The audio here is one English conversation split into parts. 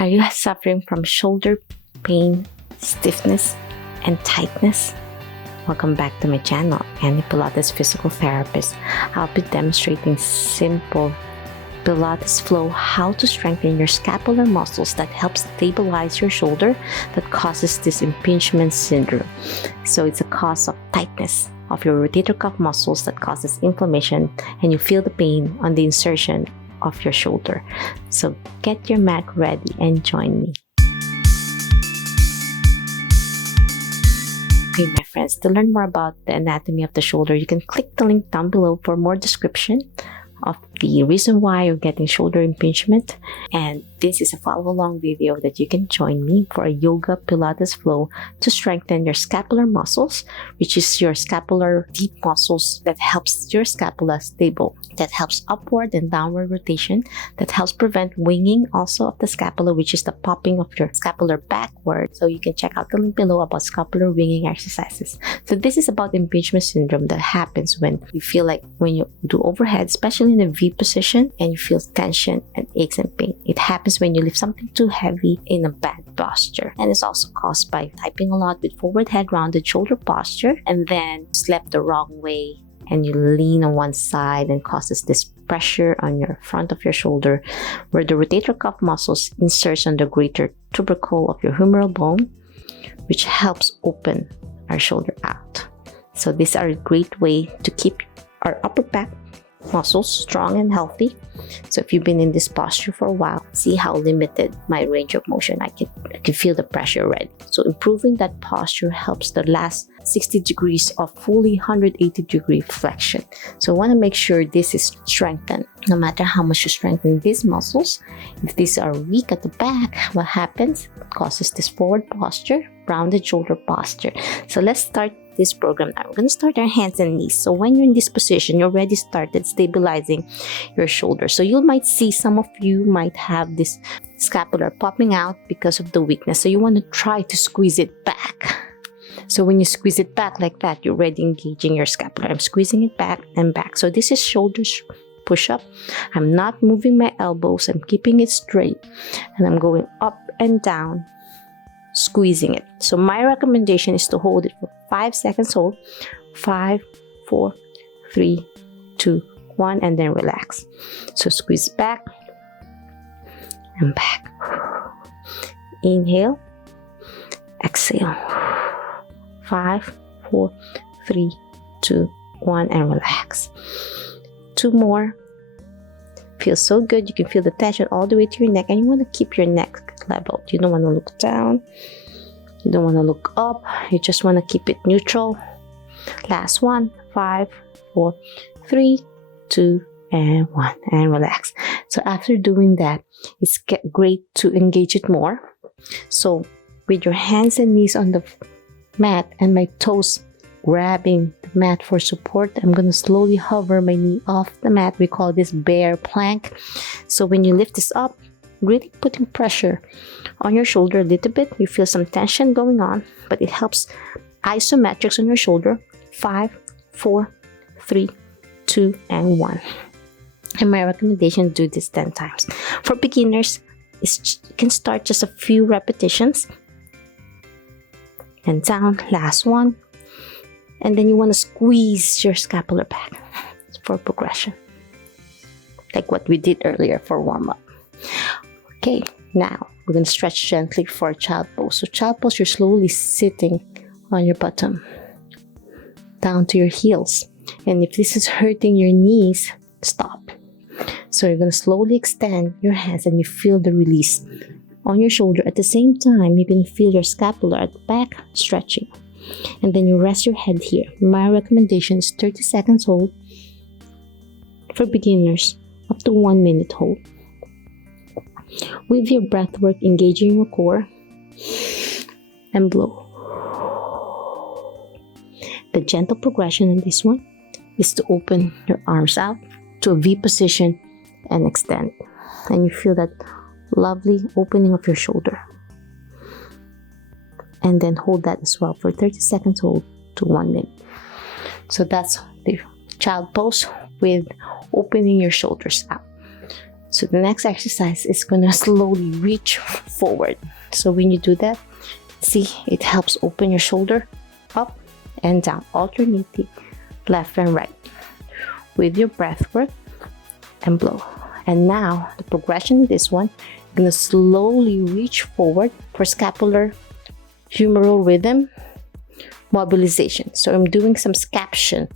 Are you suffering from shoulder pain, stiffness, and tightness? Welcome back to my channel, Annie Pilates Physical Therapist. I'll be demonstrating simple Pilates flow, how to strengthen your scapular muscles that helps stabilize your shoulder that causes this impingement syndrome. So it's a cause of tightness of your rotator cuff muscles that causes inflammation, and you feel the pain on the insertion of your shoulder. So get your mat ready and join me. Okay, my friends, to learn more about the anatomy of the shoulder, you can click the link down below for more description of the reason why you're getting shoulder impingement. And this is a follow-along video that you can join me for a yoga Pilates flow to strengthen your scapular muscles, which is your scapular deep muscles that helps your scapula stable, that helps upward and downward rotation, that helps prevent winging also of the scapula, which is the popping of your scapular backward. So you can check out the link below about scapular winging exercises. So this is about impingement syndrome that happens when you feel like when you do overhead, especially in the V position, and you feel tension and aches and pain. It happens when you lift something too heavy in a bad posture, and it's also caused by typing a lot with forward head, rounded shoulder posture, and then slept the wrong way and you lean on one side and causes this pressure on your front of your shoulder where the rotator cuff muscles inserts on the greater tubercle of your humeral bone, which helps open our shoulder out. So these are a great way to keep our upper back muscles strong and healthy. So if you've been in this posture for a while, see how limited my range of motion. I can feel the pressure already. So improving that posture helps the last 60 degrees of fully 180-degree flexion. So I want to make sure this is strengthened. No matter how much you strengthen these muscles, if these are weak at the back, what happens? It causes this forward posture, rounded shoulder posture. So let's start this program now. We're going to start our hands and knees. So when you're in this position, you already started stabilizing your shoulder. So you might see some of you might have this scapular popping out because of the weakness. So you want to try to squeeze it back. So when you squeeze it back like that, you're already engaging your scapular. I'm squeezing it back and back. So this is shoulders push up. I'm not moving my elbows. I'm keeping it straight. And I'm going up and down, squeezing it. So my recommendation is to hold it for 5 seconds. Hold 5, 4, 3, 2, 1, and then relax. So squeeze back and back. Inhale, exhale. 5, 4, 3, 2, 1, and relax. 2 more. Feels so good. You can feel the tension all the way to your neck, and you want to keep your neck level. You don't want to look down. You don't want to look up. You just want to keep it neutral. Last one. 5, 4, 3, 2, and 1, and relax. So after doing that, it's great to engage it more. So with your hands and knees on the mat and my toes grabbing the mat for support, I'm going to slowly hover my knee off the mat. We call this bear plank. So when you lift this up, really putting pressure on your shoulder a little bit. You feel some tension going on, but it helps isometrics on your shoulder. 5, 4, 3, 2, and 1. And my recommendation, do this 10 times. For beginners, you can start just a few repetitions. And down, last one. And then you want to squeeze your scapular back for progression, like what we did earlier for warm-up. Okay, now we're going to stretch gently for child pose. So child pose, you're slowly sitting on your bottom down to your heels. And if this is hurting your knees, stop. So you're going to slowly extend your hands and you feel the release on your shoulder. At the same time, you can feel your scapula at the back stretching. And then you rest your head here. My recommendation is 30 seconds hold. For beginners, up to 1 minute hold. With your breath work, engaging your core and blow. The gentle progression in this one is to open your arms out to a V position and extend. And you feel that lovely opening of your shoulder. And then hold that as well for 30 seconds hold to 1 minute. So that's the child pose with opening your shoulders out. So the next exercise is going to slowly reach forward. So when you do that, see, it helps open your shoulder up and down, alternating left and right with your breath work and blow. And now the progression in this one, you're going to slowly reach forward for scapular humeral rhythm mobilization. So I'm doing some scaption.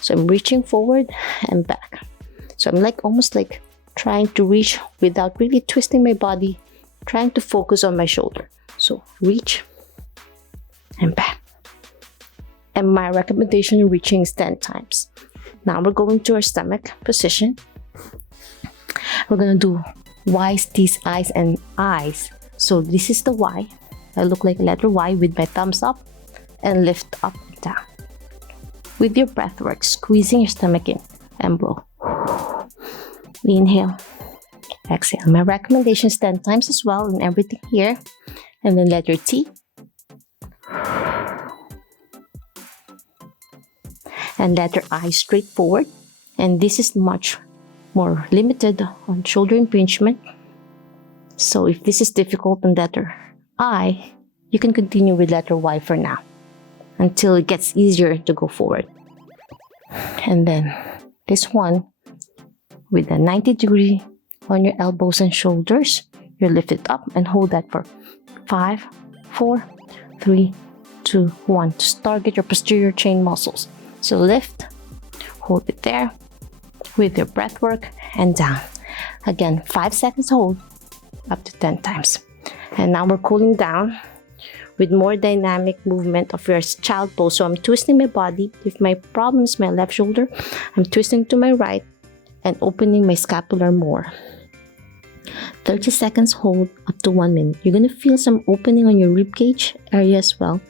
So I'm reaching forward and back. So I'm almost like trying to reach without really twisting my body, trying to focus on my shoulder. So reach and back. And my recommendation reaching is 10 times. Now we're going to our stomach position. We're going to do Y's, T's, I's, and I's. So this is the Y. I look like a letter Y with my thumbs up and lift up and down. With your breath work, squeezing your stomach in and blow. Inhale, exhale. My recommendation is 10 times as well and everything here. And then letter T. And letter I straight forward. And this is much more limited on shoulder impingement. So if this is difficult on letter I, you can continue with letter Y for now until it gets easier to go forward. And then this one with a 90-degree on your elbows and shoulders, you lift it up and hold that for 5, 4, 3, 2, 1 to target your posterior chain muscles. So lift, hold it there with your breath work and down. Again, 5 seconds hold up to 10 times. And now we're cooling down with more dynamic movement of your child pose. So I'm twisting my body. If my problem is my left shoulder, I'm twisting to my right and opening my scapular more. 30 seconds hold up to 1 minute. You're going to feel some opening on your rib cage area as well,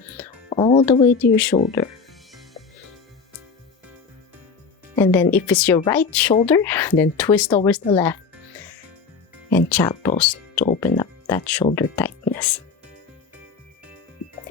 all the way to your shoulder. And then if it's your right shoulder, then twist towards the left and child pose to open up that shoulder tightness.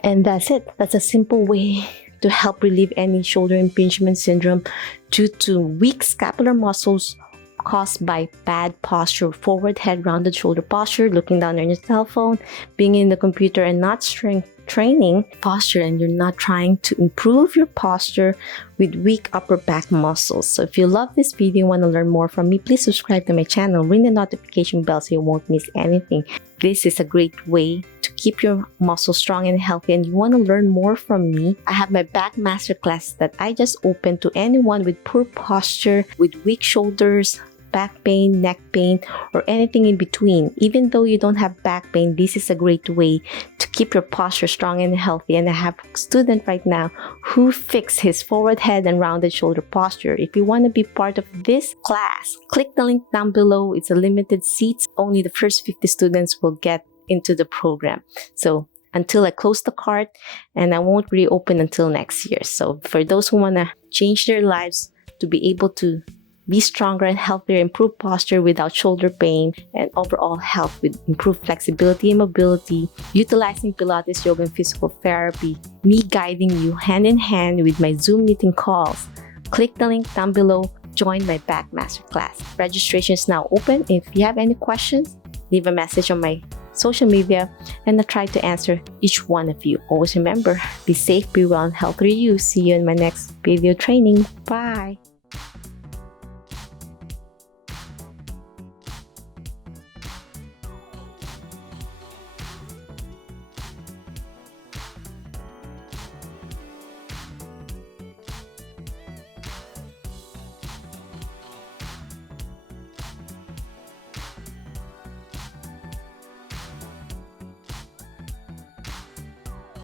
And that's it. That's a simple way to help relieve any shoulder impingement syndrome due to weak scapular muscles caused by bad posture, forward head, rounded shoulder posture, looking down on your cell phone, being in the computer and not strength training posture, and you're not trying to improve your posture with weak upper back muscles. So if you love this video and want to learn more from me, please subscribe to my channel, ring the notification bell so you won't miss anything. This is a great way to keep your muscles strong and healthy, and you want to learn more from me. I have my back masterclass that I just opened to anyone with poor posture, with weak shoulders, back pain, neck pain, or anything in between. Even though you don't have back pain, this is a great way to keep your posture strong and healthy. And I have a student right now who fixed his forward head and rounded shoulder posture. If you want to be part of this class, click the link down below. It's a limited seats. Only the first 50 students will get into the program. So until I close the cart, and I won't reopen until next year. So for those who want to change their lives to be able to be stronger and healthier, improve posture without shoulder pain, and overall health with improved flexibility and mobility, utilizing Pilates, yoga, and physical therapy, me guiding you hand in hand with my Zoom meeting calls. Click the link down below. Join my back masterclass. Registration is now open. If you have any questions, leave a message on my social media and I'll try to answer each one of you. Always remember, be safe, be well, and healthy you. See you in my next video training. Bye.